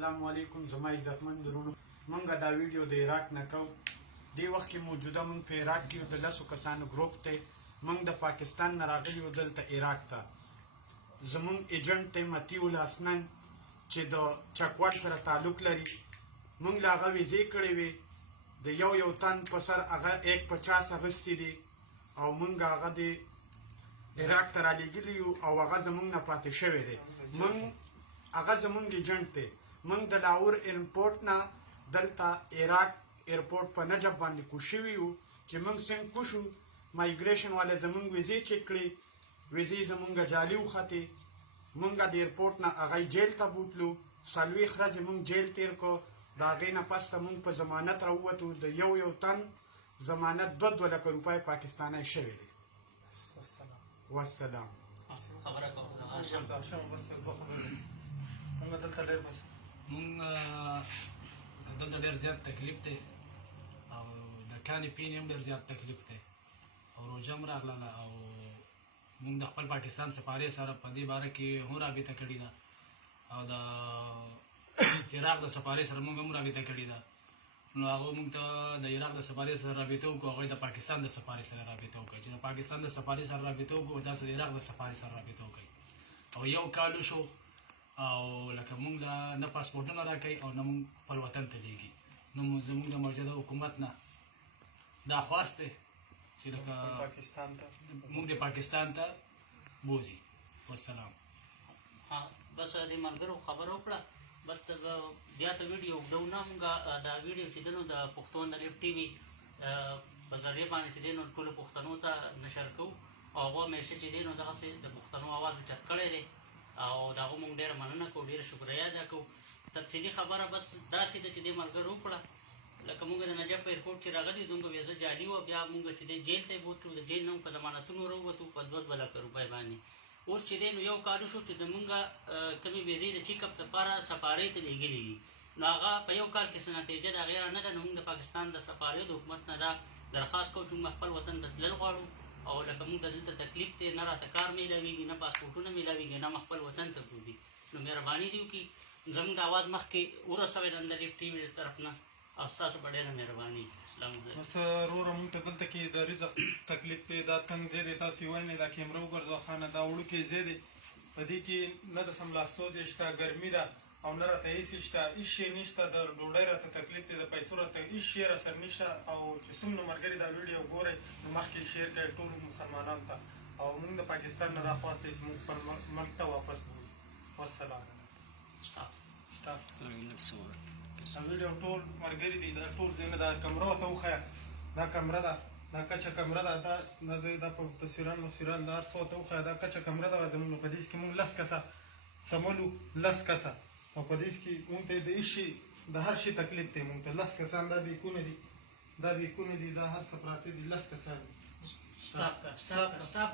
السلام علیکم زما عزتمن درونو مونږ دا ویډیو د عراق نه کوو دې وخت کې موجوده مونږ په عراق کې یو د 10 کسانو ګروپ دی مونږ د پاکستان نه راغلي یو دلته عراق ته زمونږ ایجنټ دی مطیع الحسنن چې د چکوال سره تعلق لري مونږ له هغه ویزې کړې وې د یو تن په سر هغه 150 اخیستې دي او مونږ هغه د عراق ته رالیږلي یو او هغه زمونږ نه پاتې شوی دی هغه زمونږ ایجنټ دی مونږ د لاهور ایرپورټ نه دلته عراق ایرپورټ په نجب باندې کوز شوي یو چې مونږ څنګه کوز شو مایګریشن والا زمونږ ویزې چک کړې ویزې زمونږ جعلي وختې مونږ د ایرپورټ نه هغه جیل ته بوتلو 40 ورځې مونږ جیل تیر کړو د هغې نه پس ته مونږ په ضمانت راووتو د یو تن ضمانت 2 لکه روپۍ پاکستانی شوی دی والسلام خبره کوو د هاشم مونږ دلته ډېر زیات تکلیف دی او د کانې پینې هم ډېر زیات تکلیف دی او روژه هم راغله او مونږ د خپل پاکستان سفارې سره په دې باره کې هم رابطه کړې ده او د عراق د سفارې سره مونږ هم رابطه کړې ده نو هغه مونږ ته د عراق د سفارې سره رابطه وکړو هغوی د پاکستان د سفارې سره رابطه وکړي چې د پاکستان د سفارې سره رابطه وکړو تاسو د عراق د سفارې سره رابطه وکړئ او یو کال وشو او لکه مونږ نه پاسپورټونه راکوي او نه مونږ خپل وطن ته لیږي نو زمونږ د موجوده حکومت نه دا خواست دی چې لکه مونږ د پاکستان ته بوځي والسلام بس د ملګرو خبره وکړه بس زیاته ویډیو اوږدو نه مونږ دا ویډیو چې دی نو د پښتو نریب ټي وي په ذریعه باندې چې دی نو ټولو پښتنو ته نشر کوو او هغه همیشه چې دی نو دغسې د پښتنو اواز اوچت کړی دی او د هغه مونږ ډېره مننه کوو ډېره شکریه ادا کوو تفصیلي خبره بس داسې ده چې دې ملګرو وکړه لکه مونږ د نجف په ایرپورټ چې راغلي دومره ویزه جعلي وه بیا مونږ چې دی جیل ته یې بوتلو د جیل نه هم په ضمانتونو راووتو په 2 لکه روپۍ باندې اوس چې دی نو یو کال وشو چې زمونږ کومې ویزې د چیک اپ دپاره سفارۍ ته لیږلي دي نو هغه په یو کال کې څه نتیجه د هغې رانه ده نو مونږ د پاکستان د سفارۍ د حکومت نه دا درخواست کوو چې مونږ خپل وطن ته تلل غواړو او لکه مونږ دلته تکلیف دی نه راته کار میلاویږي نه پاسپورټونه میلاویږي نه مخ خپل وطن ته بوځي نو مهرباني دې وکړي زموږ د اواز مخکې ورسوئ د اندلیف ټي وي د طرف نه او ستاسو به ډېره مهرباني السلام علیکم بس وروره مونږ ته دلته کې د رزق تکلیف دی دا تنګ ځای دی تاسو یې وایئ دا کیمره وګرځوه خانه دا وړوکی ځای دی په دې کې نه د سملاسو دی شته ګرمي ده او نه راته هېڅ شته هېڅ شی نشته د ډوډۍ راته تکلیف دی د پیسو راته هېڅ شی راسره نشته او چې څومره ملګري دا ویډیو ګورئ نو مخکې شیر کړئ ټولو مسلمانانو ته او موږ د پاکستان نه راخواست دی چې موږ خپل ملک ته واپس بوځو والسلام دا ویډیو ټول ملګري دي دا ټول ځای نه دا کمره ورته وښیه دا کمره ده دا کچه کمره ده دا ځای دا په تصویران دا هر څه ورته وښیه دا کچه کمره ده زموږ په دې کې موږ 10 کسه سملو 10 کسه او په دې کې مونږ ته د هېڅ شي د هر شي تکلیف دی مونږ ته 10 کسان دا بیکونه دي دا هر څه پراته دي 10 کسان سټاپ